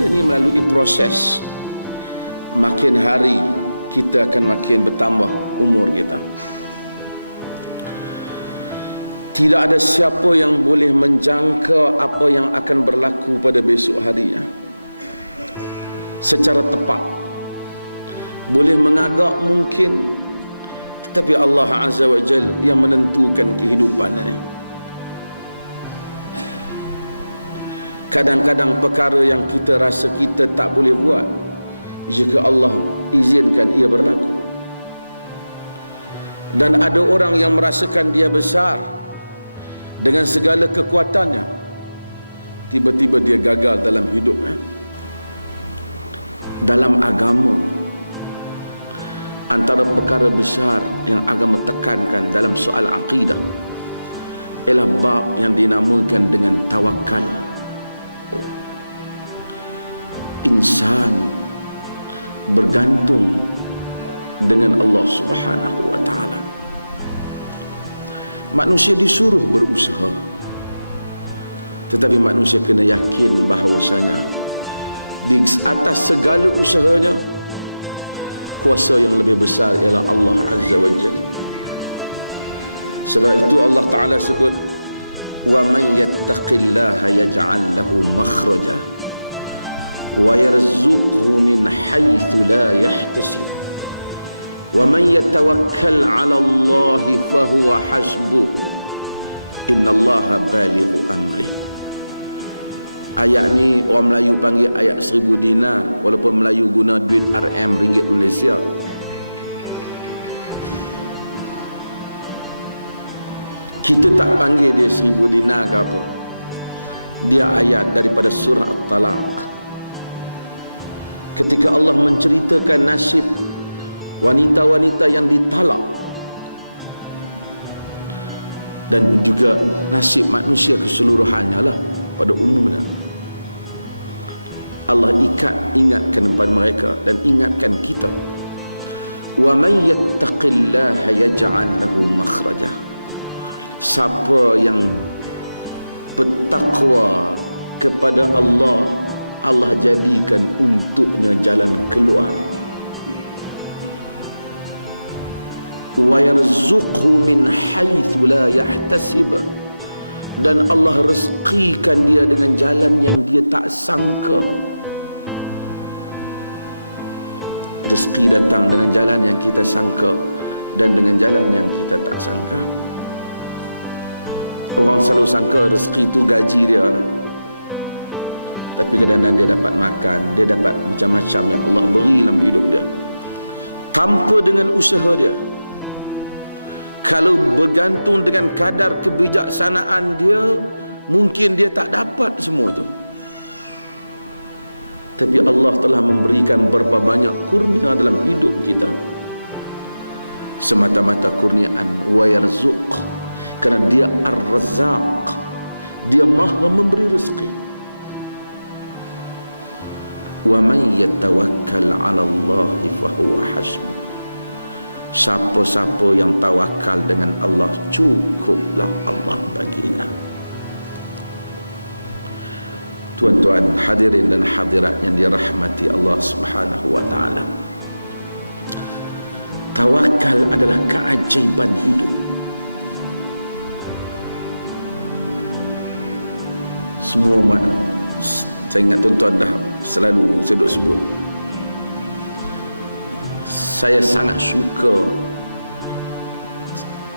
kita ni melalui proses. Makin hari kita akan makin bertambah umur kita. Tidak ada siapa yang boleh menjangka apa yang akan berlaku pada besok harinya secara tepat. Boleh mengagak mungkin, tetapi Allah Azza wa Jal yang menentukan kehidupan ini. Kadang-kadang perkara yang kita rasa kita tak boleh buat, jika Allah izinkan ia berlaku. Dan ada orang yang merasakan dia besar dengan segala kekuatannya, tiba-tiba dia gagal dalam hidupnya. Dalam agama, antara perkara besar yang agama tekankan dalam soal akidah ialah bab yang dinamakan dengan tawakal. Insan bergantung dengan Allah Subhanahu wa ta'ala. Manusia disuruh berusaha, tetapi manusia kena yakin bahawasanya di atas segala usahanya, kuasa yang lebih besar ialah Allah Azza wa Jalla. Sebab itu Allah Ta'ala sebut, wa man yattaqillaha yaj'al lahu makhraja wa yarzuqhu min haitsu la yahtasib wa man yatawakkal 'ala Allah fa huwa hasbuh innallaha balighu amri. Ayat ni orang Melayu panggil ayat 1000 dinar, walaupun Melayu guna duit RM, ringgit Malaysia. Kita tak panggil dia 1000 dinar ke apa. Dia ayat daripada surah At-Talaq. Ketika Allah menceritakan nasib wanita-wanita yang ditalak dan juga nasib manusia keseluruhannya lah pada umumnya, Allah ingatkan kepada mereka dan ingatkan kita, wa man yattaqillaha yaj'al lahu makhraja. Siapa yang bertakwa kepada Allah, Allah jadikan untuknya jalan keluar. Wa yarzuqhu min haitsu la yahtasib. Dan Allah rezekikan dia dengan jalan yang dia tak sangka. Rezeki datang dengan jalan yang kita sangka dan dengan jalan yang kita tak sangka. Orang selalu sangka rezeki itu gaji dia, tapi kadang-kadang dia dapat makan, dia dapat macam-macam yang Allah beri dalam hidup dia tanpa dengan usaha dia. Kalau bergantung dengan kadar kebijaksanaan dia, mungkin dia tak dapat semua itu. Tapi Allah telah memberikan berapa banyak kurnia dalam hidup kita, semata-mata kurniaan. Wa yarzuq, kerana dia Ar-Razzaq, dia maha memberi rezeki. Wa man yatawakkal 'ala Allah fa huwa hasbuh. Siapa-siapa yang tawakal dengan Allah, cukuplah Allah baginya. Tuan-tuan hadirin dan hadirat yang dirahmati Allah Subhanahu wa ta'ala, tawakal adalah keajaiban hidup. Semua saya ingat tuan-tuan dah selalu saya duk sebut, saya sangat suka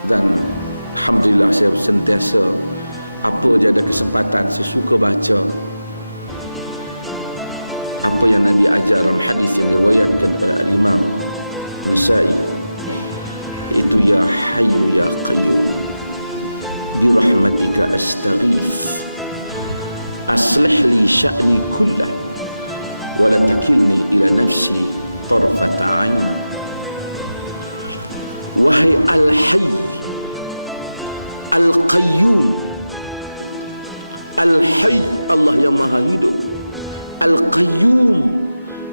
dan alhamdulillah saya sentiasa apa je ada kesempatan saya suka baca apa yang Nabi ajar dalam hadis yang diriwayatkan oleh Al-Imam Nasa'i, itu ya Hayyu ya Qayyum bi rahmatika astaghith aslih li sya'ni kullah wa la takilni ila nafsi tarfata 'ain. Wahai Al-Hayy Al-Qayyum, Al-Hayy Allah yang maha hidup, Al-Qayyum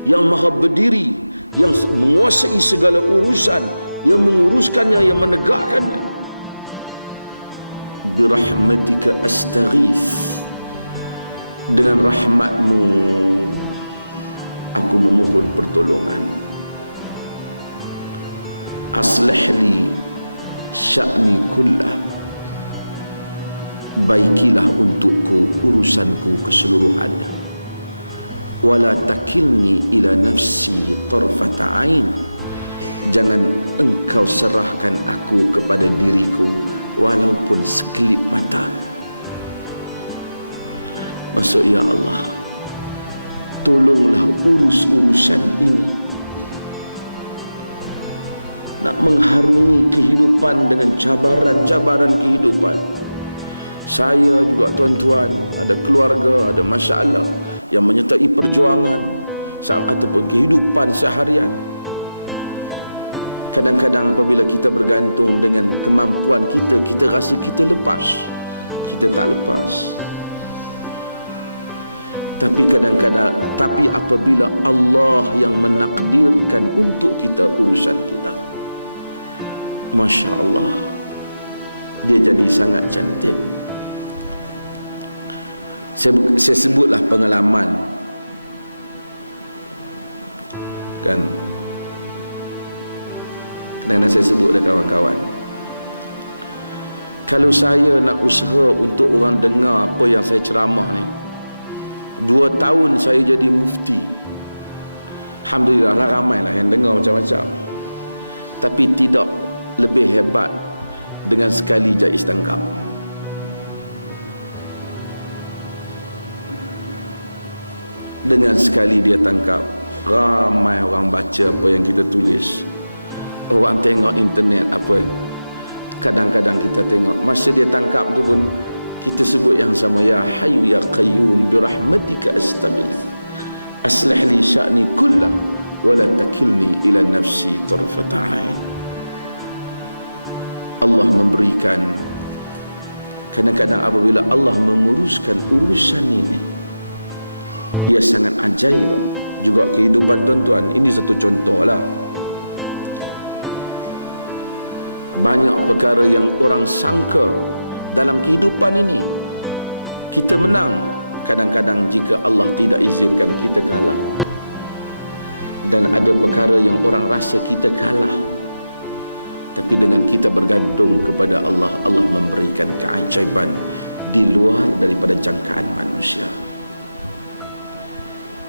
yang maha berdiri, yang menguasai segala urusan, yang menguruskannya, yang menegakkannya. Birahmatika astaghith, dengan rahmatmu memohon pertolongan. Aslih li sya'ni kullah, baikilah untukku urusanku keseluruhannya. Wala takilni ila nafsi tarfata ain, jangan engkau serahkan aku kepada diriku walaupun sekelip mata. Maksud, ya Allah, tolonglah urus urusan ini. Nak mengharungi kehidupan dengan cabaran-cabaran kehidupan. Saya juga tuan-tuan ada keluarga, ada masalah yang menyertai perjuangan ataupun kehidupan seharian. Kadang-kadang apabila kita bergantung dengan kemampuan kita, kita rasa kita lepas. Kita tak lepas. Tapi apabila Allah yang menakdirkan untuk kita urusan kita, Masya Allah, dia jadi sangat cantik. Saya sebutlah pengalaman, kan, kadang-kadang saya sebut dah kawan-kawan, kalau saya nak usaha untuk orang dengar apa yang saya ceramah ni, 2 tahun saya jadi mufti. Alhamdulillah lah, ramailah yang dengar macam-macam, tapi tidak lebih hebat dengan sekali Jais tangkap. Dengan sekali dia tangkap, ramai orang baca apa yang kita tulis, orang tengok internet apa. Kadang-kadang kita tengok masa dia tangkap tu pun kita sebut yang sama, ya hayyu ya qayyum birahmatika astaghith, aslih li sya'ni kullah wala takilni ila nafsi tarfata ain. Allah memberikan, kadang-kadang apabila Allah menguruskan urusan ini, ia sangat ajaib juga kehidupan tuan-tuan. Ini satu contoh lah. Banyak perkara yang orang sangka dalam kehidupan ini kita menang, kadang-kadang jika Allah tidak izinkan kita kalah. Dan ada perkara yang orang rasa kita kalah, tapi dengan kita bergantung kepada Allah, Allah memberikan keajaiban di luar daripada jangkaan manusia.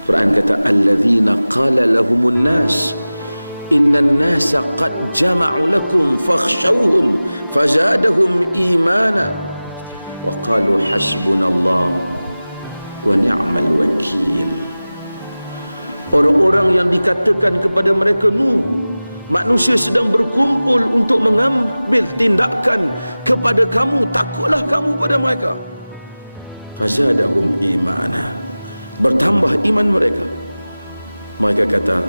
Quran kata, alladzina qala lahumun nas innan nasa qad jama'u lakum fakhshawhum fazadahum imana wa qalu hasbunallah wa ni'mal wakil. Orang-orang yang dikatakan kepada mereka, manusia sedang berkumpul untuk mengambil tindakan kepada kamu, takutlah kamu pada mereka. Fazadahum imana, bertambah iman mereka. Mereka kata,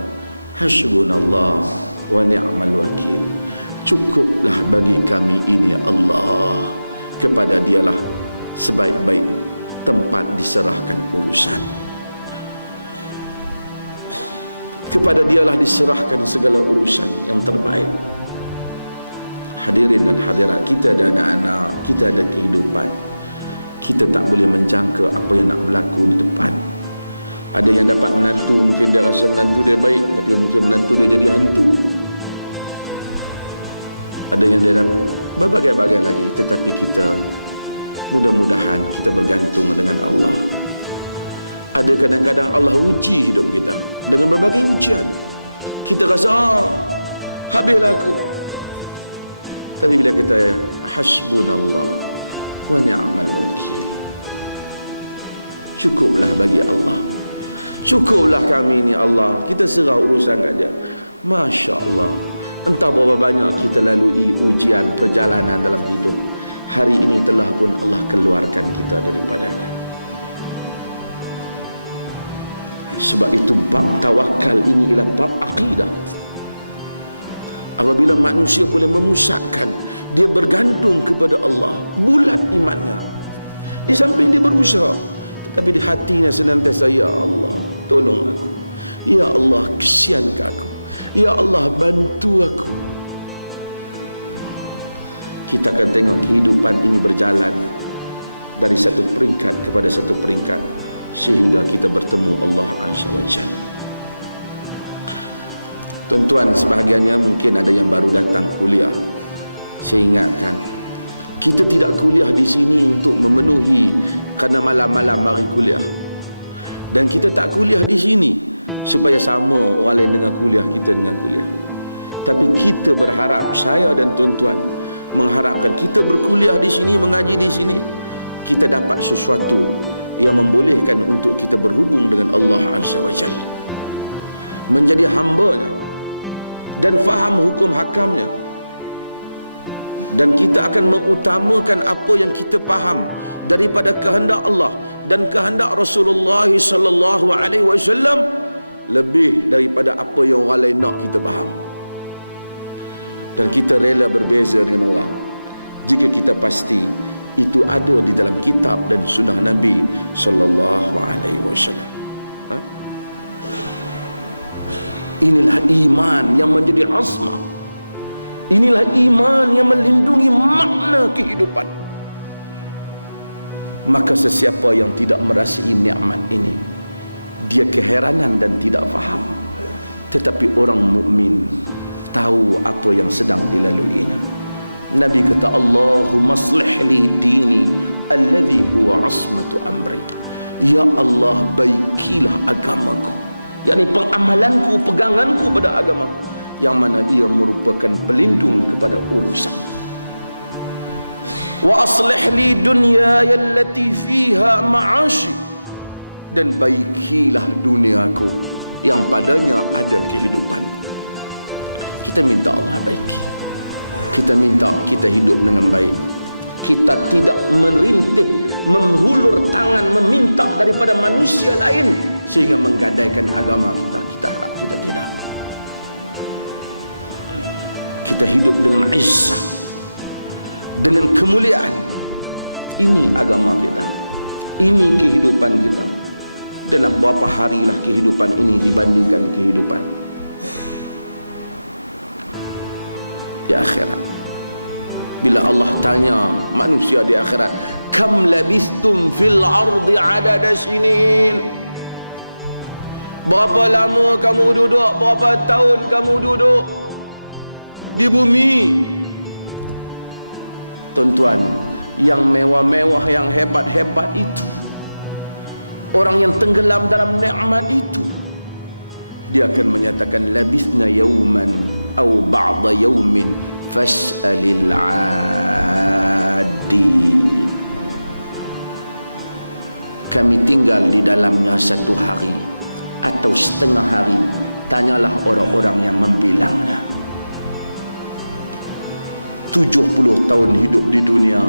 hasbunallah wa ni'mal wakil, cukuplah bagi kami ini Allah, kepada dialah sebaik-baik tempat diserahkan urusan, kepada dialah diserahkan segala urusan yang terbaik. Hadirin dan hadirat, kita ada anak-anak, kita ada kehidupan, kita tak boleh menjangka apa yang nak berlaku di depan. Ada yang dapat menantu, mungkin dia rasa menantu dia baik, tapi mungkin menantu dia jadi hantu. Ada yang dia dapat berbagai-bagai lagi. Tetapi kita mudah-mudahan kita bergantung dengan Allah. Ada kadang-kadang Allah uji hidup kita dengan berbagai ujian. Kita rasa habislah aku. Tapi bila kita hasbunallah wa ni'mal wakil, cukuplah bagi Allah, cukuplah kami ni Allah, kita serah urusan kat dia. Masya Allah, entah berapa banyak kita lalui ujian perjalanan dalam hidup, hari ini telah pun Allah keluarkan kita daripadanya. Sebab itu bab tawakal ini ialah bab akidah. Apabila manusia boleh memusatkan, dia bergantung kepada Allah, bulat imannya, di samping dia berusaha, tapi di hatinya senantiasa, ya Allah tolong aku, ya Allah kesian ke aku, ya Allah bantu aku. Kita akan tengok kehidupan ini berjalan dari satu peringkat kepada satu peringkat, sehingga kita bertemu Allah Azza wa Jalla. Tuan-tuan, sebahagiannya mungkin ada yang baru datang kuliah. Saya ingatkan, kita tidak kuliah di sini untuk memenuhi kerana malam-malam mari kuliah. Dan kita tak kuliah di sini supaya sama orang lain dengan kuliah, kita dengan kuliah. Tapi kita berharap, saya dan tuan-tuan mengharapkan kita berkuliah di sini, mengaji di sini, kita dapat sesuatu yang membolehkan untuk kita berhubung dengan Allah Azza wa Jalla, menjadi hamba-Nya dan faham hukum hakamnya. Dan kita akan mengutamakan apa yang kita faham daripada kehendak Allah dan kehendak Rasulullah sallallahu alaihi wasallam lebih daripada apa yang orang lain nak kita faham. Dan kita rela berbeza dengan orang jika kita pasti itu ada di dalam kitab dan sunnah Nabi sallallahu alaihi wasallam. Inilah iman yang menjadi asmah. Inilah iman yang melindungi makna kehidupan. Maka sesiapa yang tidak merasai nikmat ini, dia keheranan dan tidak faham. Tetapi orang mukmin tahu apa yang sedang dilaluinya. Nabi kata, Allahumma aslih li dini alladhi huwa asmatu amri. Ya Allah, baikilah agamaku, yakni pengamalanku, peganganku pada agamaku, yang mana ia merupakan pelindung kepada urusan. Wa aslih li dunyaya allati fiha ma'ashi, dan baikilah duniaku yang padanya ada kehidupanku. Kita minta Allah baiki, kita minta kita hidup dengan baik. Kita tidak merintih, menghulur tangan meminta daripada manusia lain sehingga menggadaikan agama kita. Kita tidak. Kita hidup dengan izzah, dengan kemuliaan. Ini agama kita, ini kehidupan kita. Dan berapa harilah kehidupan ini dibandingkan kehidupan di akhirat. Bila Allah tanya manusia di akhirat, kam labistum fil ardi adada sinin, berapa lama kamu duduk, berapa tahun kamu duduk di bumi? Tuan-tuan, yang mewah-mewah, yang hebat-hebat itu, orang yang tenggelam dalam nikmat itu, dia akan menyatakan labisna yauman au ba'da yaumin fas'alil 'adi. Kami tinggal di dalamnya satu hari atau setengah hari, tanyalah orang-orang yang membilangnya. 70 tahun hidup di dunia,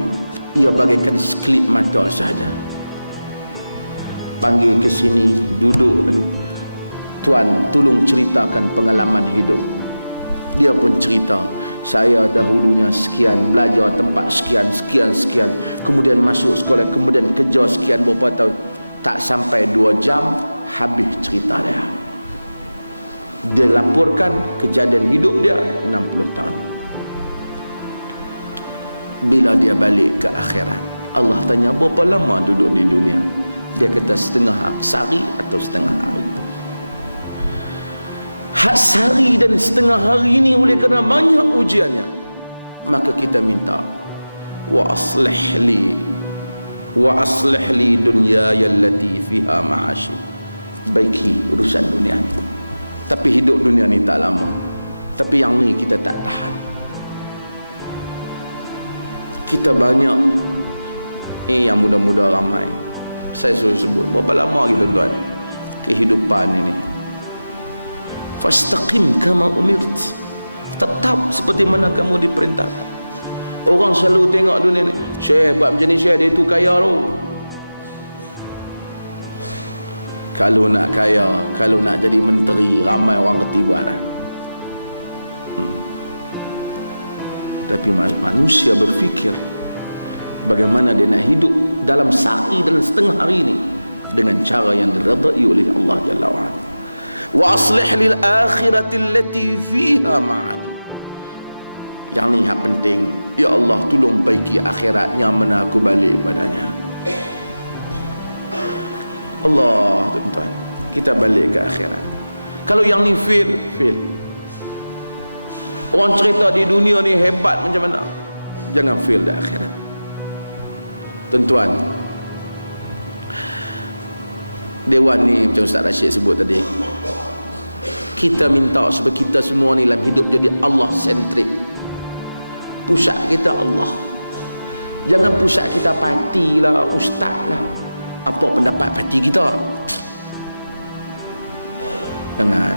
ia bagaikan sekelip mata saja. Panggil ke sini, duduk, tuan tolong ceritakan pengalaman hidup. Dia pun cerita, saya dahulunya sekian, belajar tempat sekian, kemudian masuk sekolah, kemudian kerja sekian berapa tahun. Tak sampai 2 jam habis cerita dia. Dia laporkan kejadian hidup dia 60 tahun. Bila dia balik ke akhirat, Allah tanya, berapa lama duduk di dunia? Dia kata setengah sehari atau setengah hari. Hak sehari dan setengah hari ini oleh kerana banyak ujiannya, maka kita minta, wa aslih li dunyaya allati fiha ma'ashi, baiki urusan dunia. Tapi hidup dunia ni tak lama, tapi yang ni kita tak tahan. Kita banyak yang muda-muda ramai, saya suruh sebut berapa lama gitu tuan kehidupan ini. Fastaqim kama umirt, tetap seperti mana kamu diperintahkan. Orang selalu tengok dunia ni, Syekh buat macam ni, Syekh dia tu kaya tu. Kalau nak kaya, kalau nak jadi menteri, ramai orang kerti buat lah. Tapi manusia berfikir bagaimana dia nak hidup dalam sehari dan setengah hari ini dengan cara yang diredai oleh Allah Jalla wa'ala. Wa aslih lil akhirati allati fiha ma'ad. Yang ni hak penting. Ya Allah, tolong baiki akhirat yang mana aku balik padanya. Allah, tuan-tuan, kita balik ke akhirat. Kalau yang ni fail, Orang cerita di dunia ni hebat macam mana, jangan feel di akhirat. Tuan-tuan, dewan ni macam Ustaz Rashid sebut tadi, kita minta supaya kita semua ni dalam hidup jadi Allah centric. Pusat kita Allah, jangan pusat kita parti lah, ustaz lah, apa pendapat parti kita. Jangan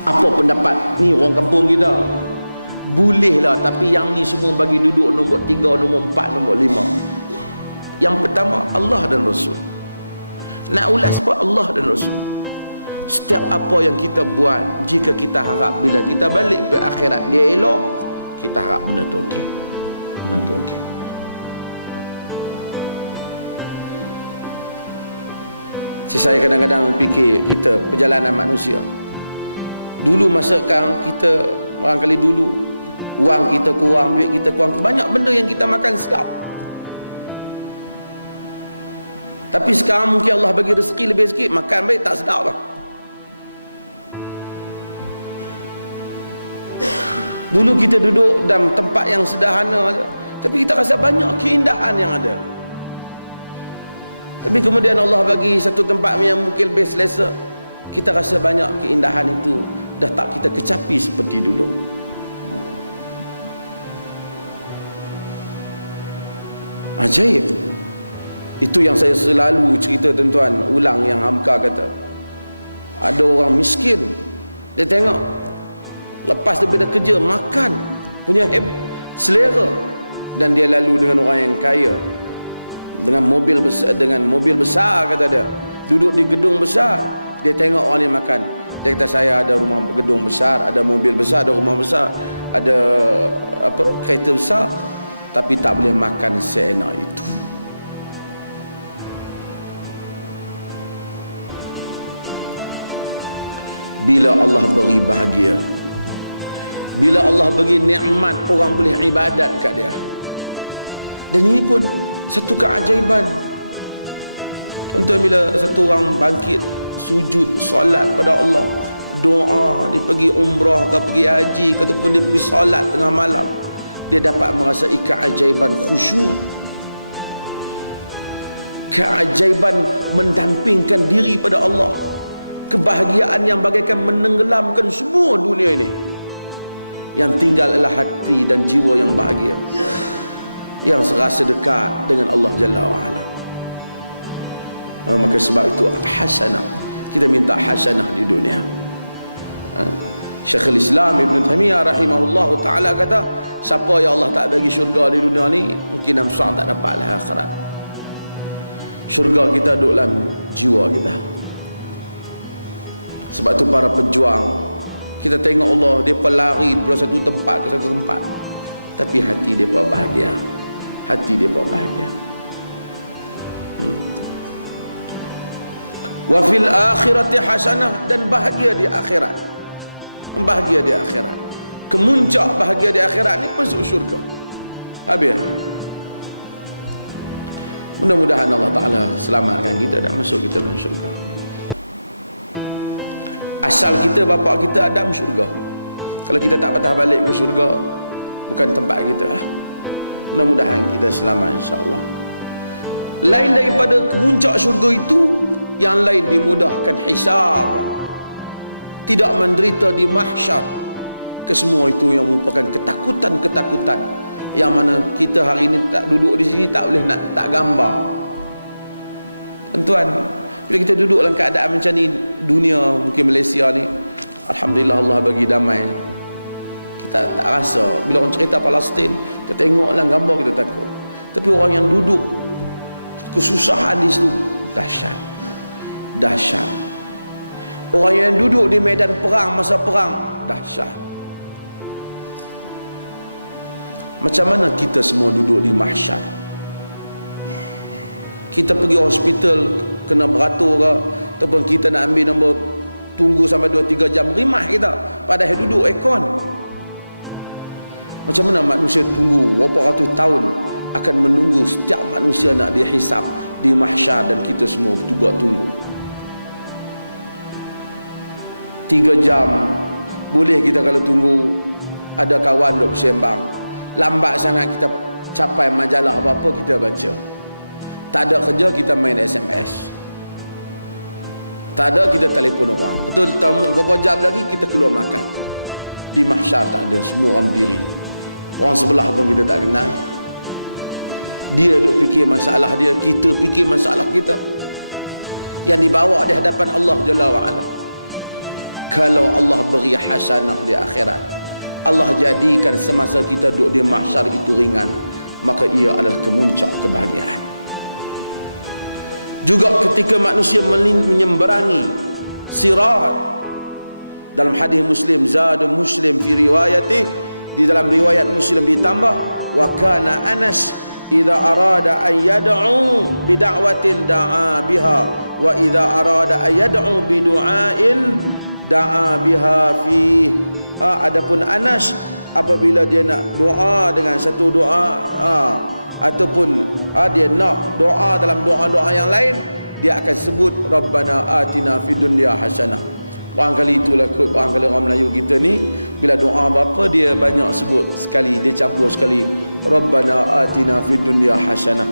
apa pendapat ni orang kampung kita, boleh lah, tapi yang ni semua bagi duduk nombor 3, nombor 4, nombor 5. Yang pertama Allah dan Rasul. Nak ulas apa? Allah dan Rasul. Setiap apa yang kita buat, jika kita harap bila kita balik ke akhirat dia elok, kita harap benda tu okey. Benda tu okey. Saya kadang-kadang fikir kita perjalanan manusia. Dulu masa sekarang kita, barangkali dulu wang kita kurang, duit kita kurang, banyak benda yang kita makan sedap. Tapi sekarang mungkin Allah bagi rezeki lebih sikit, makan baik tak sedap lah. Dulu kita duduk dalam tempat yang sederhana aja, tapi kita rasa banyak keindahan yang ada. Tapi kemudian Allah bagi satu tempat yang mungkin lebih selesa, kita rasa banyak keindahan itu dah tak kita kecapi seperti dulu. Ajaib. Itu yang saya selalu cerita, tuan-tuan, ulang yang Hamka kata. Ada orang miskin, dia tengok lepas daripada kerja makan punya selera, dan dia lalu dengan orang yang kaya dengan mobil besar, kata dia, duduk di gedung besar, dia tengok orang ni makan, dia kata saya ada rumah gedung besar, ada mobil besar, ada rumah besar, ada kereta besar, tapi tak boleh makan seenak itu. Bila Allah beri bahagia, bila Allah bagi nikmat, orang boleh ibadat kat dia. Dan ini pun satu keajaiban. Tuan-tuan, bila satu orang bangkit sujud solat pada Allah, doa, dia pergi umrah ke pergi haji ke ataupun dia pergi solat tengah malam, dia dapat merasai keajaiban khusyuk, keajaiban mendampingkan diri pada Allah, kebahagiaan yang bagaikan menenggelamkan semua dunia ini. Yang tinggal adalah hati dan jiwa yang bahagia, yang serasa dekat dengan Allah Jalla wa'ala. Maka sebab itu hasanah, kita minta hasanah di dunia. Syekhul Islam Ibn Taymiyah rahimahullah ta'ala kata, siapa yang Allah tak bagi syurga di dunia ni, mungkin namsang tak dapat lah akhirat. Syurga kita duduk dalam jiwa kita. Sebab tu para pejuang, kita tengok Allah, dia pelari dari satu tempat ke satu tempat, tapi hati dia pun bahagia. Hati dia pun bahagia. Wa fil akhirati hasanah, dan bahagia di akhirat. Bahagia di akhirat. Kemuncak bahagia di akhirat ni masuk syurga. Habis. Mudah-mudahan Allah Ta'ala selamatkan kita dan masuk kita dalam syurga. Asal kita, bapa kita Adam, syurga. Kalau kita tak patah balik ke syurga, bukan tempat kita lah. Mudah-mudahan kita selamat, insya-Allah. Lain daripada kemuncak syurga itu, yang lain dimudahkan hisab, tidak menderita di mahsyar. Kesemua itu yang merupakan ketakutan-ketakutan yang mana kita hari ini tak duduk di sini tak boleh nak tak gambar. Tuan-tuan, bila kita duduk dalam keadaan macam ni, dunia mungkin Malaysia ni, alhamdulillah Allah bagi damai, kita tak rasa. Bila orang cerita Palestin, kita tengok dalam gambar, kita takut. Tapi orang yang duduk kesusahan di situ, dahsyat, dahsyat. Orang yang duduk di medan perang, masa perang, dahsyat. Macam mana kita semua duduk di mahsyar? Kita pergi hospital kena beratur ke, ataupun kita nak ambil nombor tunggu sampai 2-3 jam, rimah kita, padahal duduk aircon. Macam mana manusia tunggu berapa ratus tahun akan menunggu setiap manusia nak dihisap di mahsyar, dan kita semua juga tunggu 3 jam. Boleh kita kalau tunggu ada kawan duk bersembang, lambat sangat kita capai majalah apa-apa kita baca. Tak ada kerja kita main SMS. Tak ada kita telefon orang. Betul tamu berapa jam lagi kita keluar makan. Di mahsyar tak ada, semua orang berdiri. Orang sebelah pun kita tak kenal. Dia duk fikir masalah dia, kita fikir masalah kita. Yang dibawa di hadapan Allah Jalla wa'ala. Kalau Allah beri hasanah di akhirat, Allah jadikan semasa kita duduk di mahsyar itu ringan, maka ia adalah kemuncak kebahagiaan. Juga ketika manusia menyeberangi sirat, dalam hadis Muslim, zada Muslim fi riwayatih, di dalam riwayat Muslim ditambah, wa kana Anas idza arada an yad'u bi da'watin da'a biha wa idza arada an yad'u bi du'ain da'a biha fi. Adapun Anas apabila dia nak doa dengan satu doa, ataupun dia nak doa dalam doa-doa yang lain, dia akan sebut Rabbana atina fid dunya hasanah. Barangkali itulah kot, barangkali orang Melayu kita ni bila doa apa dia banyak sebut sekali, dia campur sekali Rabbana atina fid dunya hasanah.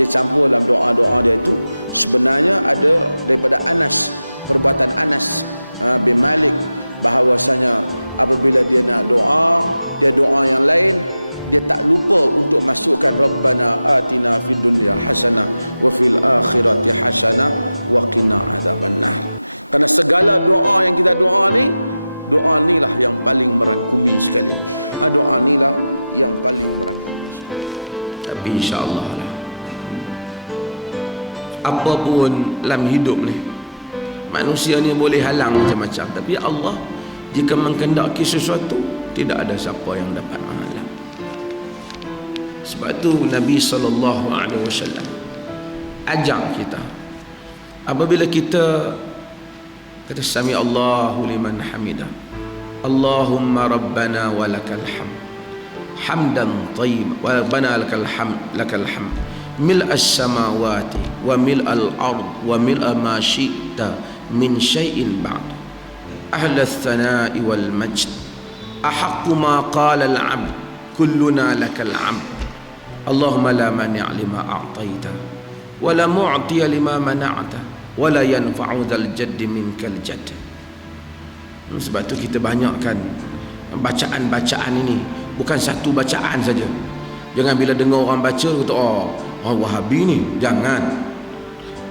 Dia campur dalam doa-doa dia itu. Sebenarnya ada daripada Anas, perbuatan Anas bin Malik, bahawasanya apabila dia nak doa, dia doa yang lain, dia tak lupa untuk masukkan Rabbana atina fid dunya hasanah wa fil akhirati hasanah wa qina adzabannar. Karena segala doa yang kita doa ni, doa inilah yang paling merangkumi sekali. Doa inilah yang paling merangkumi. Tapi insya-Allah lah, apapun dalam hidup ni, manusia ni boleh halang macam-macam, tapi Allah jika menghendaki sesuatu, tidak ada siapa yang dapat menghalang. Sebab tu Nabi SAW ajak kita, apabila kita kata sami Allahu liman hamidah, Allahumma rabbana walakal hamd hamdan tayyiban wa rabbana lakal hamd mil'as samawati wa mil'al ard wa mil'a ma syi'ta min syai'in ba'd ahlas thana'i wal majd ahaqqu ma qala al 'abd kulluna lakal 'abd Allahumma la mani' lima a'taita wa la mu'tiya lima mana'ta wala yanfa'u dzal jaddi minkal jadd. Sebab tu kita banyakkan bacaan-bacaan ini, bukan satu bacaan saja. Jangan bila dengar orang baca kata orang Wahabi ni, jangan.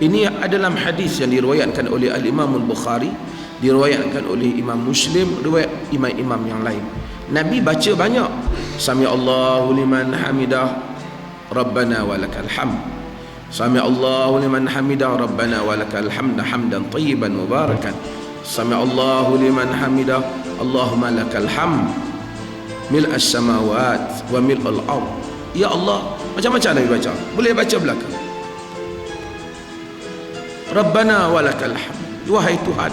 Ini adalah hadis yang diriwayatkan oleh Al-Imam Al-Bukhari, diriwayatkan oleh Imam Muslim, riwayat imam-imam yang lain. Nabi baca banyak. Sami Allahu liman hamidah Rabbana walakal hamd. Sami Allahu liman hamidah Rabbana walakal hamd hamdan tayyiban mubarakan. Sami Allahu liman hamidah Allahumma lakal hamd mil'as samawat wa mil'al ard. Ya Allah, macam-macam Nabi baca. Boleh baca belakang. Rabbana walakal hamd, wahai Tuhan,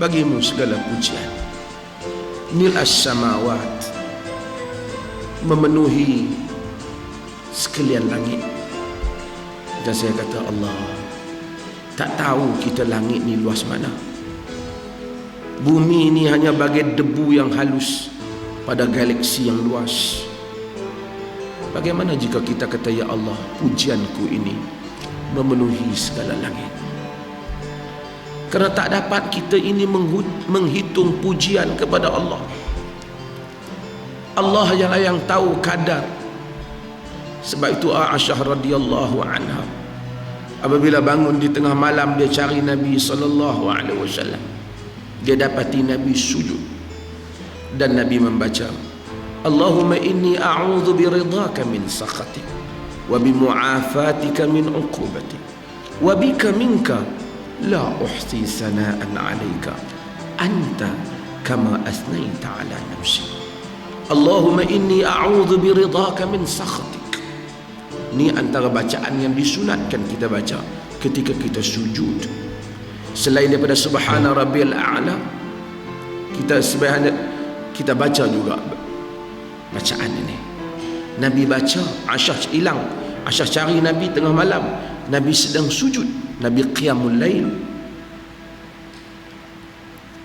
bagimu segala pujian. Mil'as samawat, memenuhi sekalian langit. Dan saya kata, Allah, tak tahu kita langit ni luas mana. Bumi ni hanya bagai debu yang halus pada galaksi yang luas. Bagaimana jika kita kata, ya Allah, pujianku ini memenuhi segala langit. Kerana tak dapat kita ini menghitung pujian kepada Allah. Allah yang tahu kadar. Sebab itu Aisyah radhiyallahu anha, apabila bangun di tengah malam, dia cari Nabi SAW. Dia dapati Nabi sujud, dan Nabi membaca, Allahumma inni a'udhu biridhaka min sakhatik wa bimu'afatika min uqubatik wa bika minka la uhsi sana'an 'alaika anta kama asnaita 'ala nafsi. Allahumma inni a'udhu biridhaka min sakhatik. Ini antara bacaan yang disunatkan kita baca ketika kita sujud. Selain daripada subhana rabbiyal a'la, kita baca juga bacaan ini. Nabi baca, Aisyah hilang. Aisyah cari Nabi tengah malam, Nabi sedang sujud, Nabi qiyamul lail.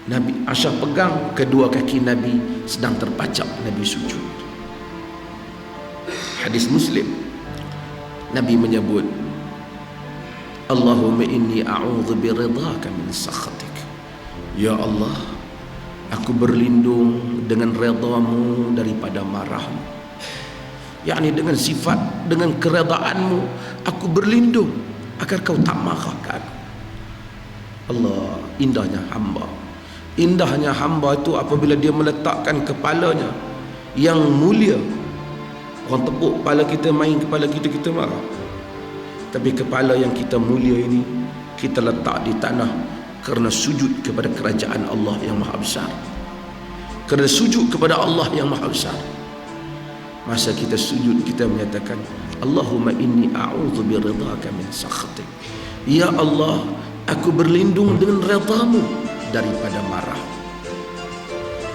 Nabi Aisyah pegang kedua kaki Nabi sedang terpacak Nabi sujud. Hadis Muslim, Nabi menyebut, Allahumma inni a'udzu biridhaka min sakhatik. Ya Allah, aku berlindung dengan redha-Mu daripada marah-Mu. yakni dengan sifat, dengan keredaanmu aku berlindung agar kau tak marah ke aku. Allah, indahnya hamba. Indahnya hamba itu apabila dia meletakkan kepalanya yang mulia. Orang tepuk kepala kita, main kepala kita, kita marah. Tapi kepala yang kita mulia ini kita letak di tanah kerana sujud kepada kerajaan Allah yang maha besar, kerana sujud kepada Allah yang maha besar. Masa kita sujud, kita menyatakan, Allahumma inni a'udzu biridhaka min sakhatik. Ya Allah, aku berlindung dengan redha-Mu daripada marah.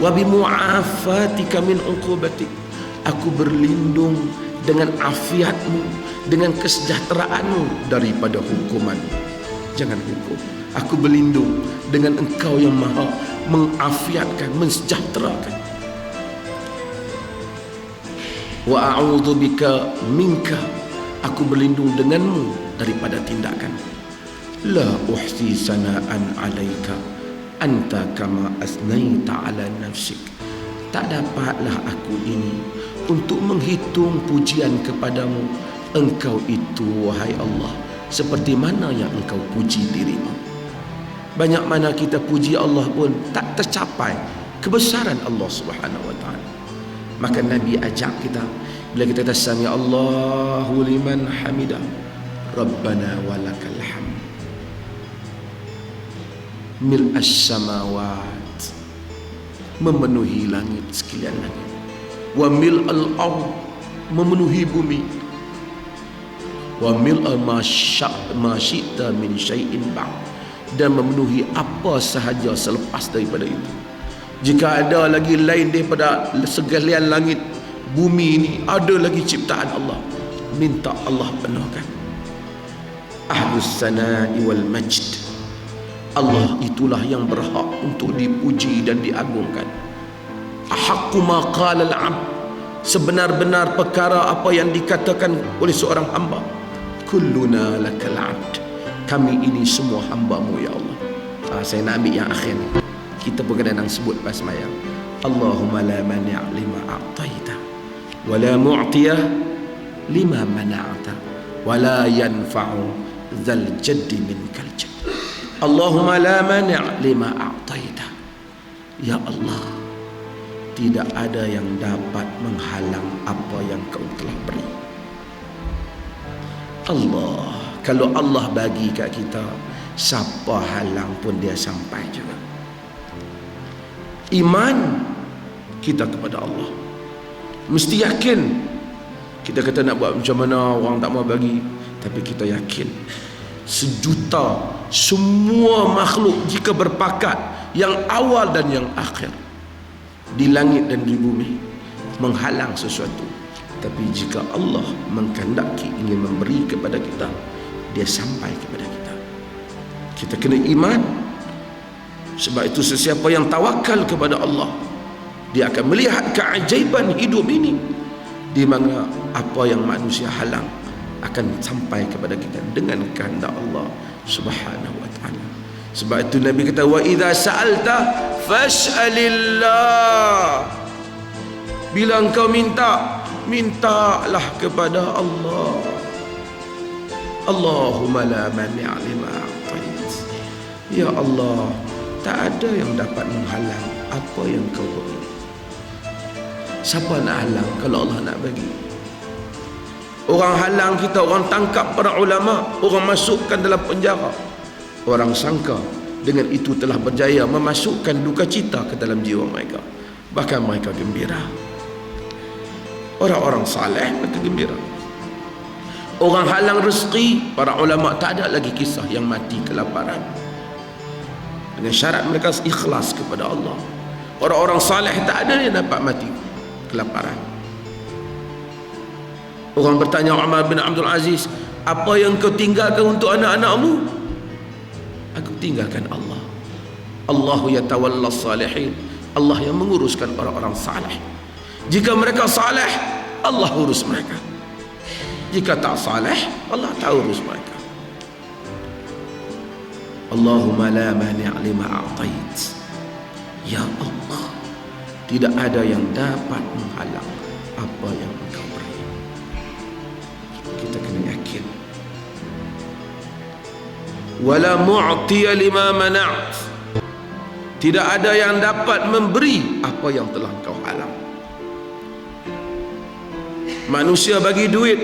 Wa bi mu'afatika min uqubatik. Aku berlindung dengan afiat-Mu, dengan kesejahteraan-Mu daripada hukuman. Jangan hukum. Aku berlindung dengan Engkau yang maha mengafiatkan, mensejahterakan. Wa a'udzu bika minka. Aku berlindung denganmu daripada tindakan. La uhsi sana'an 'alaika anta kama asnaita 'ala nafsik. Tak dapatlah aku ini untuk menghitung pujian kepadamu. Engkau itu, wahai Allah, seperti mana yang Engkau puji dirimu. Banyak mana kita puji Allah pun tak tercapai kebesaran Allah Subhanahu wa taala. Maka Nabi ajak kita, bila kita kata sami Allahu liman hamidah, Rabbana walakal hamd, mil'as samawat, memenuhi langit sekalian langit, wa mil'al ard, memenuhi bumi, wa mil'a ma syi'ta min syai'in ba'd, dan memenuhi apa sahaja selepas daripada itu. Jika ada lagi lain daripada segalian langit bumi ini, ada lagi ciptaan Allah, minta Allah penuhkan. Ahlus sana'i wal majd, Allah itulah yang berhak untuk dipuji dan diagungkan. Ahaqqu ma qala al-'abd, sebenar-benar perkara apa yang dikatakan oleh seorang hamba. Kulluna lakal 'abd, kami ini semua hamba-Mu ya Allah. Saya nak ambil yang akhir ni. Kita pun kadang-kadang sebut pas sembahyang, Allahumma la mani' lima a'taita wa la mu'tiya lima mana'ta wa la yanfa'u dzal jaddi minkal jadd. Allahumma la mani' lima a'taita. Ya Allah, tidak ada yang dapat menghalang apa yang Kau telah beri. Allah, kalau Allah bagi kat kita, siapa halang pun dia sampai juga. Iman kita kepada Allah, mesti yakin. Kita kata nak buat macam mana, orang tak mau bagi, tapi kita yakin sejuta semua makhluk jika berpakat, yang awal dan yang akhir, di langit dan di bumi, menghalang sesuatu. Tapi jika Allah mengkehendaki ingin memberi kepada kita, dia sampai kepada kita. Kita kena iman. Sebab itu sesiapa yang tawakal kepada Allah, dia akan melihat keajaiban hidup ini, di mana apa yang manusia halang akan sampai kepada kita dengan kehendak Allah Subhanahu wa taala. Sebab itu Nabi kata, wa idza sa'alta fas'alillah. Bila engkau minta, mintalah kepada Allah. Allahumma la mani' lima a'tait. Ya Allah, tak ada yang dapat menghalang apa yang Kau beri. Siapa nak halang kalau Allah nak bagi? Orang halang kita, orang tangkap para ulama, orang masukkan dalam penjara. Orang sangka dengan itu telah berjaya memasukkan duka cita ke dalam jiwa mereka. Bahkan mereka gembira. Orang-orang saleh mereka gembira. Orang halang rezeki, para ulama tak ada lagi kisah yang mati kelaparan. Dengan syarat mereka ikhlas kepada Allah. Orang-orang saleh tak ada yang dapat mati kelaparan. Orang bertanya Umar bin Abdul Aziz, apa yang kau tinggalkan untuk anak-anakmu? Aku tinggalkan Allah. Allahu yatawalla salihin. Allah yang menguruskan orang-orang saleh. Jika mereka saleh, Allah urus mereka. Jika tak saleh, Allah tak urus mereka. Allahumma la mani' lima a'tait. Ya Allah, tidak ada yang dapat menghalang apa yang Engkau beri. Kita kena yakin. Wala mu'tiya lima mana'at. Tidak ada yang dapat memberi apa yang telah Engkau halang. Manusia bagi duit,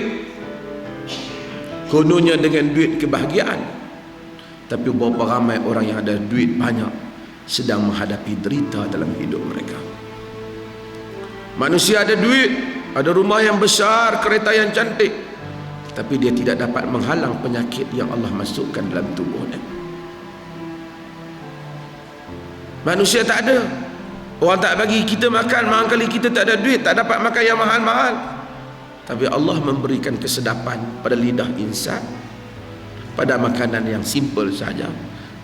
kononnya dengan duit kebahagiaan. Tapi berapa ramai orang yang ada duit banyak sedang menghadapi derita dalam hidup mereka. Manusia ada duit, ada rumah yang besar, kereta yang cantik, tapi dia tidak dapat menghalang penyakit yang Allah masukkan dalam tubuhnya. Manusia tak ada. Orang tak bagi kita makan, barangkali kita tak ada duit, tak dapat makan yang mahal-mahal. Tapi Allah memberikan kesedapan pada lidah insan, pada makanan yang simple saja.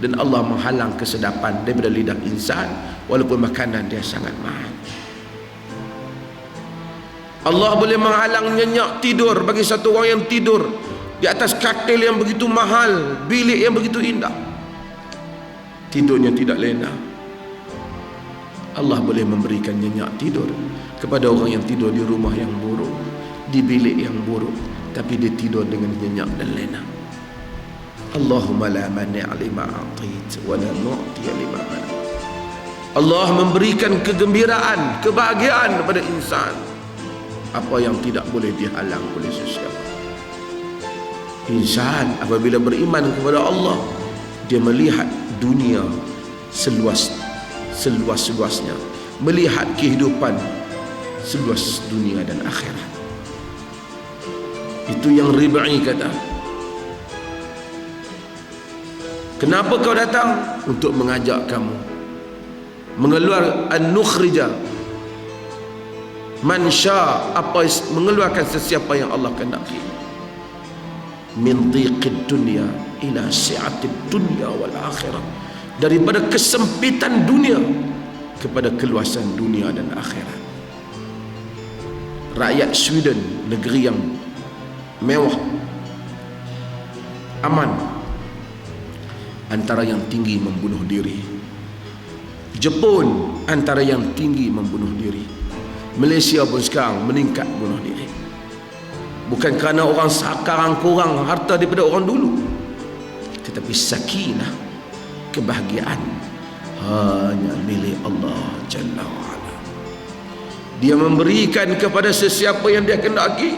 Dan Allah menghalang kesedapan daripada lidah insan walaupun makanan dia sangat mahal. Allah boleh menghalang nyenyak tidur bagi satu orang yang tidur di atas katil yang begitu mahal, bilik yang begitu indah, tidurnya tidak lena. Allah boleh memberikan nyenyak tidur kepada orang yang tidur di rumah yang buruk, di bilik yang buruk, tapi dia tidur dengan nyenyak dan lena. Allahumma la mani' lima a'tait wa la mu'ti lima mana'at. Allah memberikan kegembiraan, kebahagiaan kepada insan, apa yang tidak boleh dihalang oleh sesiapa. Insan apabila beriman kepada Allah, dia melihat dunia seluas-luasnya, melihat kehidupan seluas dunia dan akhirat. Itu yang Rib'i kata, kenapa kau datang? Untuk mengajak kamu mengeluar an-nukhrija man sya', mengeluarkan sesiapa yang Allah kehendaki, min dhiqid dunya ila si'atid dunya wal akhirah, daripada kesempitan dunia kepada keluasan dunia dan akhirat. Rakyat Sweden, negeri yang mewah, aman, antara yang tinggi membunuh diri. Jepun antara yang tinggi membunuh diri. Malaysia pun sekarang meningkat bunuh diri. Bukan kerana orang sekarang kurang harta daripada orang dulu, tetapi sakinah, kebahagiaan hanya milik Allah Jalla wa'ala. Dia memberikan kepada sesiapa yang dia kehendaki,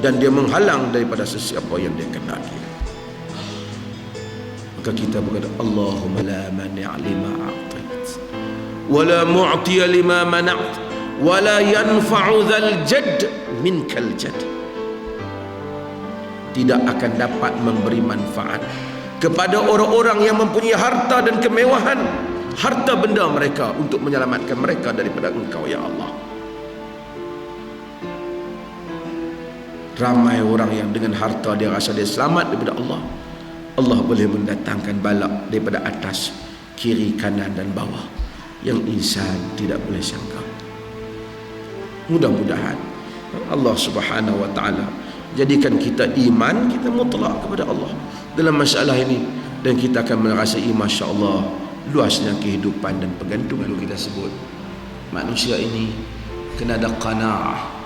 dan dia menghalang daripada sesiapa yang dia kehendaki. Maka kita berkata, Allahumma la mani' lima a'tait wa la mu'tiya lima mana'at wa la yanfa'u dhal jadd minkal jadd. Tidak akan dapat memberi manfaat kepada orang-orang yang mempunyai harta dan kemewahan, harta benda mereka untuk menyelamatkan mereka daripada Engkau ya Allah. Ramai orang yang dengan harta dia rasa dia selamat daripada Allah. Allah boleh mendatangkan balak daripada atas, kiri, kanan dan bawah yang insan tidak boleh sangka. Mudah-mudahan Allah Subhanahu wa taala jadikan kita iman, kita mutlak kepada Allah dalam masalah ini, dan kita akan merasai masya-Allah luasnya kehidupan dan pergantungan. Dulu kita sebut manusia ini kena ada qanaah.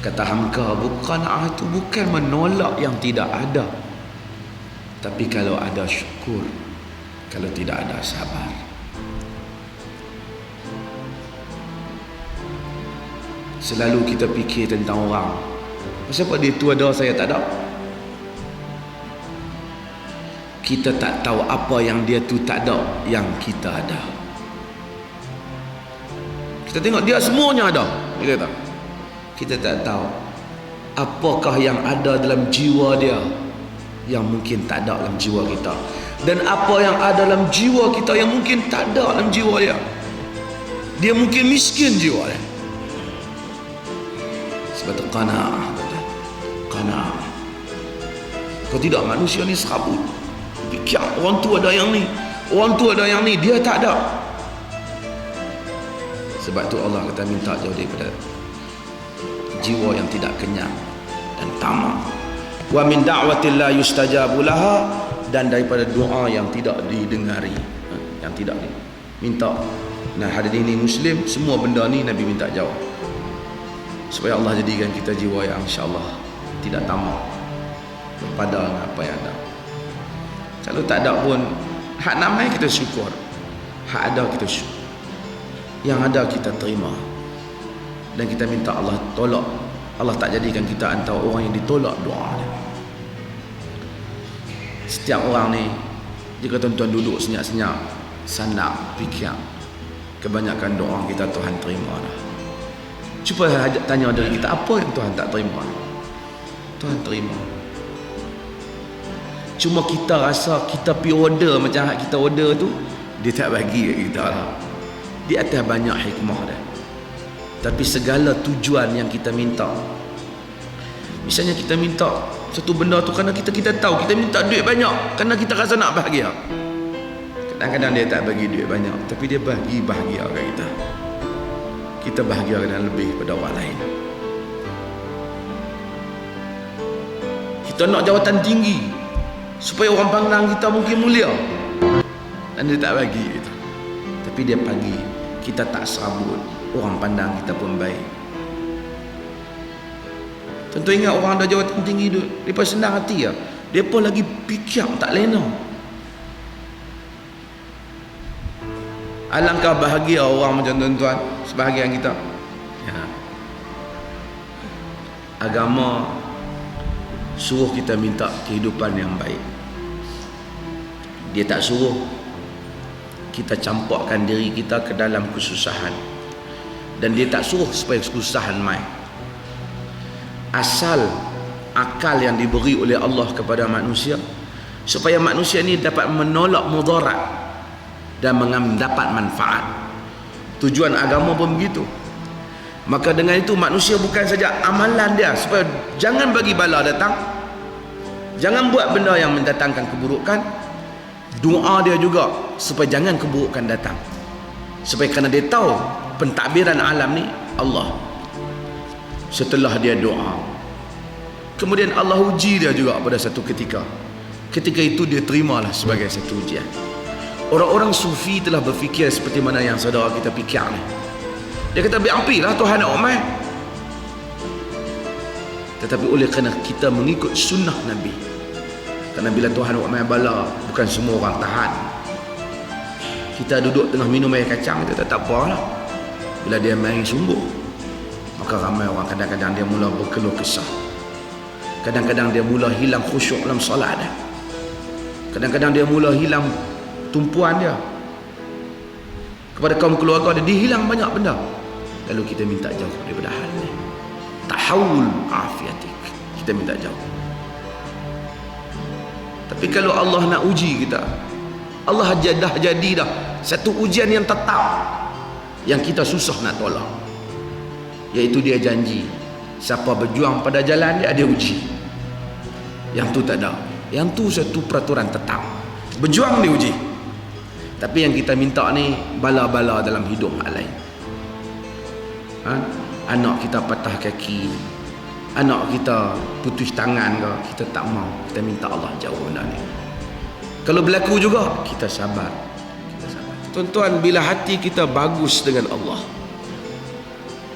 Kata Hamka, qanaah itu bukan menolak yang tidak ada, tapi kalau ada syukur, kalau tidak ada sabar. Selalu kita fikir tentang orang, kenapa dia tu ada saya tak ada. Kita tak tahu apa yang dia tu tak ada yang kita ada. Kita tengok dia semuanya ada, dia kata. Kita tak tahu apakah yang ada dalam jiwa dia yang mungkin tak ada dalam jiwa kita, dan apa yang ada dalam jiwa kita yang mungkin tak ada dalam jiwa dia. Dia mungkin miskin jiwa dia. Sebab itu qanaah. Qanaah. Kalau tidak, manusia ni serabut. Fikir orang tu ada yang ni, orang tu ada yang ni, dia tak ada. Sebab tu Allah kata minta jauh daripada jiwa yang tidak kenyang dan tamak. Wa min da'watin la yustajabu laha, dan daripada doa yang tidak didengari, yang tidak minta. Nah, hadirin ini muslim, semua benda ni Nabi minta jauh, supaya Allah jadikan kita jiwa yang insya-Allah tidak tamak, berpada dengan apa yang ada. Kalau tak ada pun, hak namai kita syukur, hak ada kita syukur, yang ada kita terima, dan kita minta Allah tolak. Allah tak jadikan kita antara orang yang ditolak doa dia. Setiap orang ni, jika tuan-tuan duduk senyap-senyap, sandak, fikir, kebanyakan doa kita Tuhan terima dah. Cuba tanya diri kita, apa yang Tuhan tak terima? Tuhan terima. Cuma kita rasa kita pi order macam hak kita order tu, dia tak bagi kat kita lah. Di atas banyak hikmah dah. Tapi segala tujuan yang kita minta, misalnya kita minta satu benda tu kerana kita tahu kita minta duit banyak kerana kita rasa nak bahagia. Kadang-kadang dia tak bagi duit banyak, tapi dia bagi bahagia kat kita. Kita bahagia dengan lebih pada orang lain. Kita nak jawatan tinggi supaya orang pandang kita mungkin mulia, dan dia tak bagi itu. Tapi dia bagi, kita tak serabut, orang pandang kita pun baik. Tentu ingat orang ada jawatan tinggi tu, mereka senang hati ya. Mereka lagi fikir tak lena. Alangkah bahagia orang macam tuan-tuan sebahagian kita ya. Agama suruh kita minta kehidupan yang baik. Dia tak suruh kita campurkan diri kita ke dalam kesusahan, dan dia tak suruh supaya kesusahan mai. Asal akal yang diberi oleh Allah kepada manusia supaya manusia ni dapat menolak mudarat dan mendapat manfaat. Tujuan agama pun begitu. Maka dengan itu manusia bukan saja amalan dia supaya jangan bagi bala datang, jangan buat benda yang mendatangkan keburukan. Doa dia juga supaya jangan keburukan datang, supaya kerana dia tahu pentadbiran alam ni Allah. Setelah dia doa, kemudian Allah uji dia juga pada satu ketika. Ketika itu dia terimalah sebagai satu ujian. Orang-orang sufi telah berfikir seperti mana yang saudara kita fikir ni. Dia kata biarlah Tuhan nak umat. Tetapi oleh kerana kita mengikut sunnah Nabi, kerana bila Tuhan nak umat bala, bukan semua orang tahan. Kita duduk tengah minum air kacang, kita tak apalah. Bila dia main sungguh, maka ramai orang kadang-kadang dia mula berkeluh kesah. Kadang-kadang dia mula hilang khusyuk dalam solat dia. Kadang-kadang dia mula hilang tumpuan dia kepada kaum keluarga dia, hilang banyak benda. Lalu kita minta jauh daripada hal ni. Tahawul afiatik, kita minta jauh. Tapi kalau Allah nak uji kita, Allah dah jadi dah satu ujian yang tetap, yang kita susah nak tolak, iaitu dia janji siapa berjuang pada jalan dia, dia uji. Yang tu tak ada, yang tu satu peraturan tetap, berjuang diuji. Tapi yang kita minta ni bala-bala dalam hidup hal lain. Anak kita patah kaki, anak kita putus tangan ke, kita tak mau, kita minta Allah jauh benda ni. Kalau berlaku juga, kita sabar. Tuan-tuan, bila hati kita bagus dengan Allah,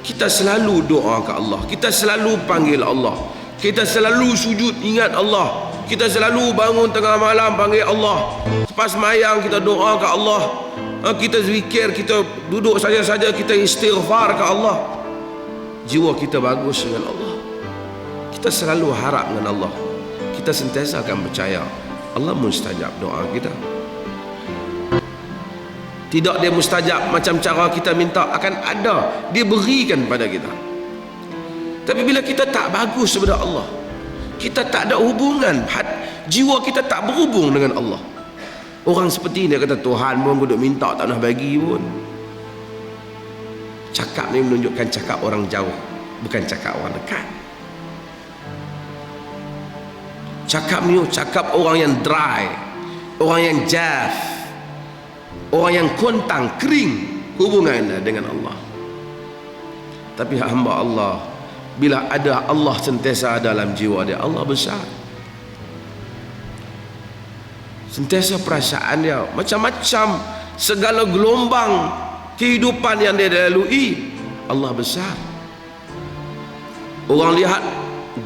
kita selalu doa ke Allah, kita selalu panggil Allah, kita selalu sujud ingat Allah, kita selalu bangun tengah malam panggil Allah, lepas sembahyang kita doa ke Allah, kita zikir, kita duduk saja-saja kita istighfar ke Allah. Jiwa kita bagus dengan Allah, kita selalu harap dengan Allah, kita sentiasa akan percaya Allah mustajab doa kita. Tidak dia mustajab macam cara kita minta, akan ada dia berikan pada kita. Tapi bila kita tak bagus kepada Allah, kita tak ada hubungan, jiwa kita tak berhubung dengan Allah. Orang seperti ini kata Tuhan pun duduk minta tak nak bagi pun. Cakap ni menunjukkan cakap orang jauh, bukan cakap orang dekat. Cakap ni cakap orang yang dry, orang yang jaf, orang yang kontang, kering hubungannya dengan Allah. Tapi hamba Allah, bila ada Allah sentiasa dalam jiwa dia, Allah besar. Sentiasa perasaan dia macam-macam, segala gelombang kehidupan yang dia lalui, Allah besar. Orang lihat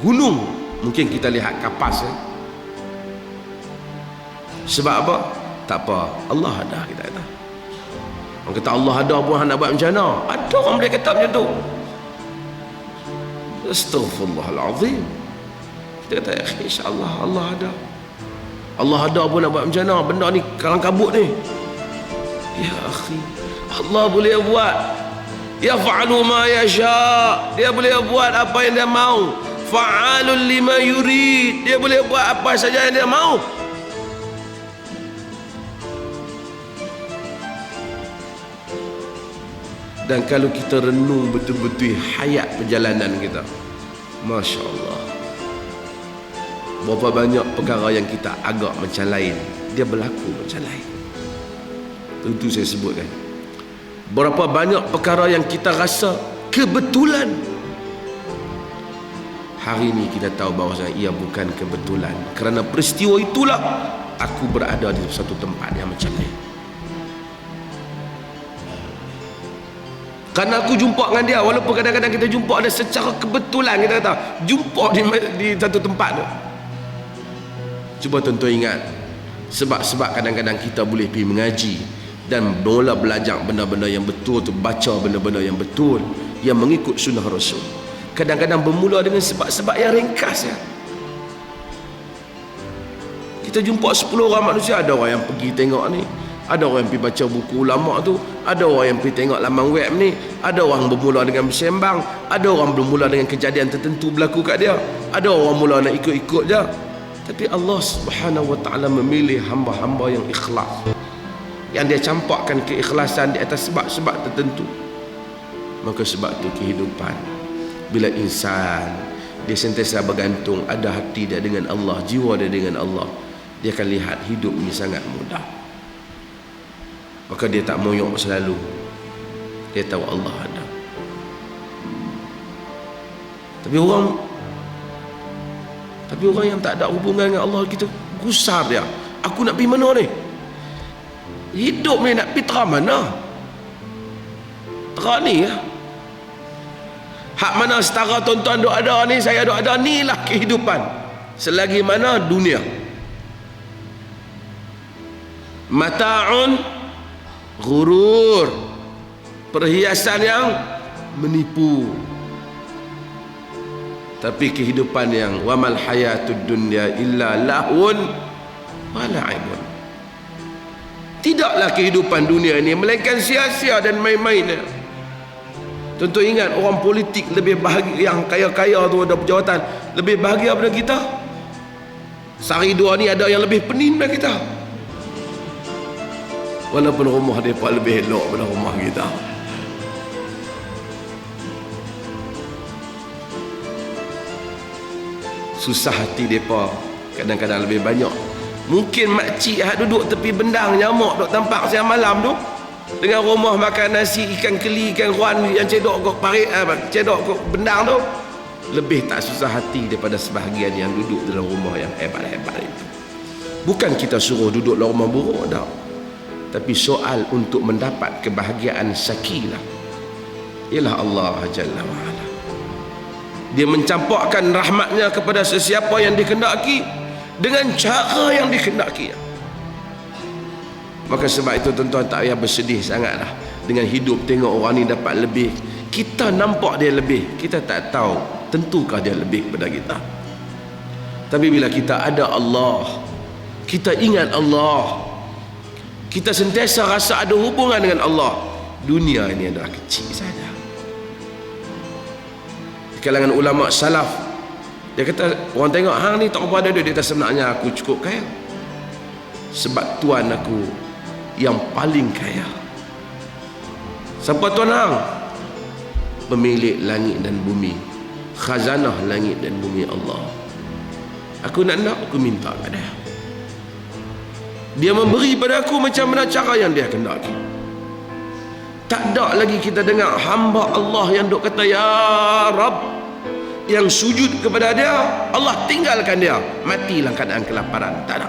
gunung, mungkin kita lihat kapas ya. Sebab apa? Tak apa, Allah ada, kita kata. Orang kata Allah ada pun nak buat macam mana? Ada orang boleh kata macam tu. Astaghfirullahalazim. Kita kata insya-Allah Allah ada. Allah ada pun nak buat macam mana? Benda ni kalang kabut ni. Ya akhi, Allah boleh buat. Yaf'alu ma yasha. Dia boleh buat apa yang dia mau. Fa'alul lima yurid. Dia boleh buat apa saja yang dia mau. Dan kalau kita renung betul-betul hayat perjalanan kita, Masya Allah, berapa banyak perkara yang kita agak macam lain, dia berlaku macam lain. Tentu saya sebutkan, berapa banyak perkara yang kita rasa kebetulan, hari ini kita tahu bahawa ia bukan kebetulan. Kerana peristiwa itulah aku berada di satu tempat yang macam ni. Kerana aku jumpa dengan dia, walaupun kadang-kadang kita jumpa ada secara kebetulan, kita kata jumpa di satu tempat tu. Cuba tuan-tuan ingat, sebab kadang-kadang kita boleh pergi mengaji dan mula belajar benda-benda yang betul tu, baca benda-benda yang betul yang mengikut sunnah Rasul. Kadang-kadang bermula dengan sebab-sebab yang ringkas ya. Kita jumpa 10 orang manusia, ada orang yang pergi tengok ni, ada orang yang pergi baca buku ulama tu, ada orang yang pergi tengok laman web ni, ada orang bermula dengan bersembang, ada orang bermula dengan kejadian tertentu berlaku kat dia, ada orang mula nak ikut-ikut je. Tapi Allah Subhanahu wa taala memilih hamba-hamba yang ikhlas, yang dia campakkan keikhlasan di atas sebab-sebab tertentu. Maka sebab tu kehidupan, bila insan dia sentiasa bergantung, ada hati dia dengan Allah, jiwa dia dengan Allah, dia akan lihat hidup ni sangat mudah. Maka dia tak moyok selalu. Dia tahu Allah ada. Tapi orang yang tak ada hubungan dengan Allah, kita gusar dia. Aku nak pergi mana ni? Hidup ni nak pergi terang mana? Terang ni ya. Hak mana setara tuan-tuan duk ada ni, saya duk ada ni lah kehidupan. Selagi mana dunia. Mata'un ghurur, perhiasan yang menipu. Tapi kehidupan yang wamal hayatud dunya illa lahun wa la'ibun, tidaklah kehidupan dunia ini melainkan sia-sia dan main-main. Tentu ingat, orang politik lebih bahagia, yang kaya-kaya tu ada jawatan, lebih bahagia daripada kita. Sehari dua ni ada yang lebih penin daripada kita, walaupun rumah mereka lebih elok daripada rumah kita. Susah hati mereka kadang-kadang lebih banyak. Mungkin makcik yang duduk tepi bendang nyamuk duk tampak siang malam tu, dengan rumah makan nasi ikan keli, ikan ruan yang cedok kok parit, cedok kok bendang tu, lebih tak susah hati daripada sebahagian yang duduk dalam rumah yang hebat-hebat itu. Bukan kita suruh duduk dalam rumah buruk dah, tapi soal untuk mendapat kebahagiaan sakinah ialah Allah Jalla wa'ala. Dia mencampakkan rahmatnya kepada sesiapa yang dikehendaki dengan cara yang dikehendaki. Maka sebab itu tuan-tuan tak payah bersedih sangatlah dengan hidup tengok orang ni dapat lebih. Kita nampak dia lebih, kita tak tahu tentukah dia lebih daripada kita. Tapi bila kita ada Allah, kita ingat Allah, kita sentiasa rasa ada hubungan dengan Allah, dunia ini adalah kecil saja. Di kalangan ulama salaf, dia kata, orang tengok hang ni tak apa ada duit, dia kata sebenarnya aku cukup kaya sebab Tuhan aku yang paling kaya. Siapa Tuhan hang? Pemilik langit dan bumi, khazanah langit dan bumi Allah. Aku nak aku minta pada dia. Dia memberi pada aku macam mana cara yang dia kehendaki. Tak ada lagi kita dengar hamba Allah yang duk kata ya Rabb, yang sujud kepada dia, Allah tinggalkan dia mati dalam keadaan kelaparan. Tak ada.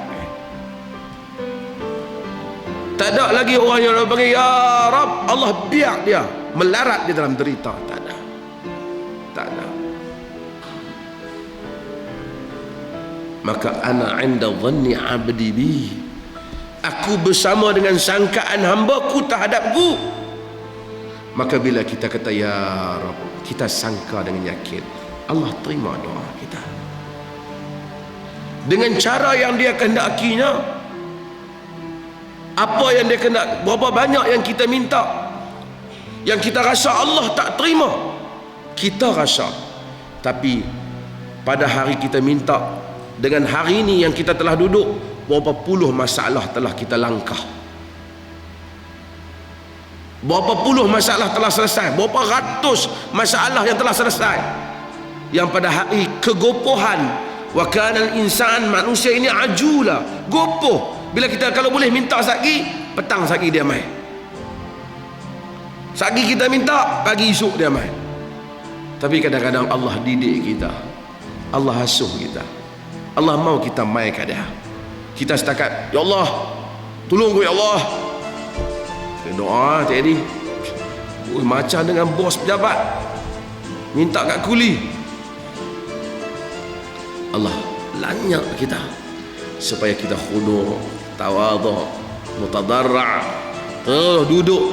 Tak ada lagi orang yang panggil ya Rabb, Allah biar dia melarat di dalam derita. Tak ada. Tak ada. Maka ana 'inda dhanni 'abdi bi, aku bersama dengan sangkaan hamba-ku terhadapku. Maka bila kita kata ya Rabb, kita sangka dengan yakin, Allah terima doa kita dengan cara yang dia kehendakinya. Apa yang dia kehendak, berapa banyak yang kita minta, yang kita rasa Allah tak terima, kita rasa. Tapi pada hari kita minta, dengan hari ini yang kita telah duduk, berapa puluh masalah telah kita langkah, berapa puluh masalah telah selesai, berapa ratus masalah yang telah selesai, yang pada hari kegopohan, wa kana al-insan, manusia ini ajula, gopoh. Bila kita kalau boleh minta sagi, petang sagi dia mai. Sagi kita minta, pagi esok dia mai. Tapi kadang-kadang Allah didik kita, Allah asuh kita, Allah mau kita mai kat dia. Kita setakat, ya Allah, tolong aku ya Allah. Kita doa tadi, macam dengan bos pejabat minta kat kuli, Allah lanyak kita supaya kita khudu', tawadhu', mutadarra', terus duduk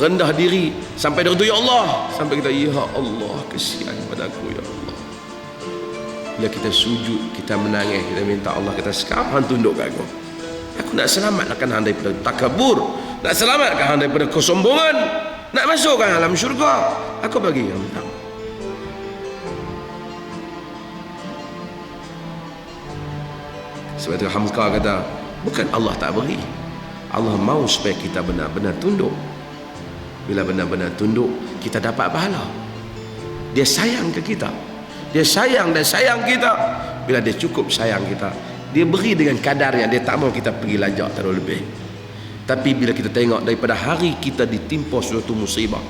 rendah diri sampai dia kata ya Allah, sampai kita ya Allah kesian padaku ya Allah. Bila kita sujud, kita menangis, kita minta Allah, kita sekarang tunduk kat aku nak selamatkan hang daripada takabur, nak selamatkan hang daripada kesombongan, nak masukkan alam syurga, aku bagi yang minta. Sebab itu Hamka kata, bukan Allah tak beri, Allah mahu supaya kita benar-benar tunduk. Bila benar-benar tunduk, kita dapat pahala. Dia sayang ke kita, dia sayang dan sayang kita. Bila dia cukup sayang kita, dia beri dengan kadar yang dia tak mau kita pergi lajak terlalu lebih. Tapi bila kita tengok daripada hari kita ditimpa suatu musibah,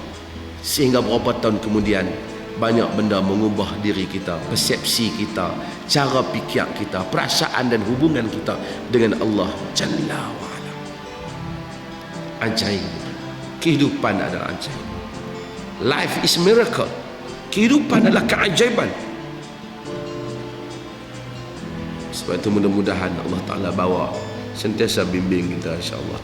sehingga berapa tahun kemudian banyak benda mengubah diri kita, persepsi kita, cara fikir kita, perasaan dan hubungan kita dengan Allah Jalla wa'ala. Ajaib. Kehidupan adalah ajaib. Life is miracle. Kehidupan adalah keajaiban. Sebab itu mudah-mudahan Allah Ta'ala bawa sentiasa bimbing kita insya-Allah.